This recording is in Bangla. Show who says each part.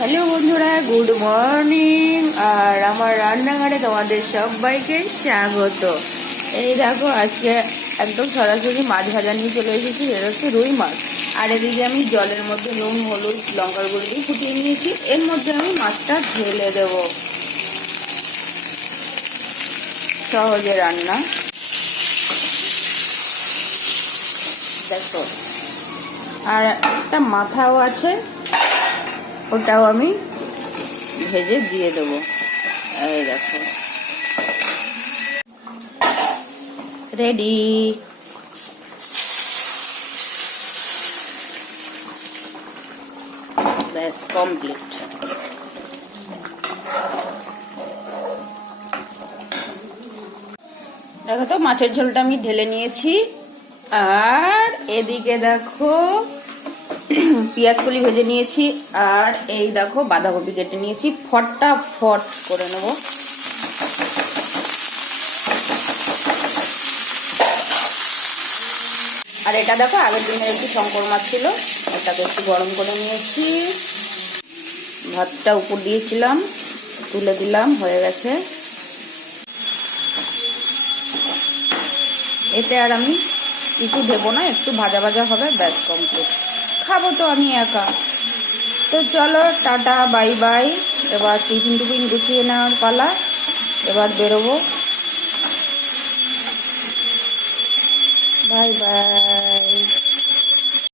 Speaker 1: হ্যালো বন্ধুরা, গুড মর্নিং, আর আমার রান্নাঘরে তোমাদের সবাইকে স্বাগত। এই দেখো, আজকে একদম সরাসরি মাছ ভাজা নিয়ে চলে এসেছি এটা হচ্ছে রুই মাছ। আর এদিকে আমি জলের মধ্যে নুন, হলুদ, লঙ্কার গুঁড়ো দিয়ে ফুটিয়ে নিয়েছি, এর মধ্যে আমি মাছটা ঢেলে দেব। সহজে রান্না। দেখো, আর একটা মাথাও আছে। ওটাও আমি ভেজে দিয়ে দেবো। এই দেখো। রেডি ব্যাস কমপ্লিট দেখো তো, মাছের ঝোলটা আমি ঢেলে নিয়েছি। আর এদিকে দেখো পেঁয়াজ কলি ভেজে নিয়েছি, আর এই দেখো বাঁধাকপি কেটে নিয়েছি। ফটটা ফট করে নেব। আর এটা দেখো, আগের দিনের একটু শঙ্কর মাছ ছিল, ওটাকে একটু গরম করে নিয়েছি। ভাতটা উপর দিয়েছিলাম, তুলে দিলাম, হয়ে গেছে। এতে আর আমি কিছু দেবো না, একটু ভাজা ভাজা হবে, ব্যাস কমপ্লিট খাব তো আমি একা। তো চলো, টাটা, বাই বাই। এবার টিফিন টিফিন গুছিয়ে নেওয়ার পালা। এবার বেরোবো। Bye bye.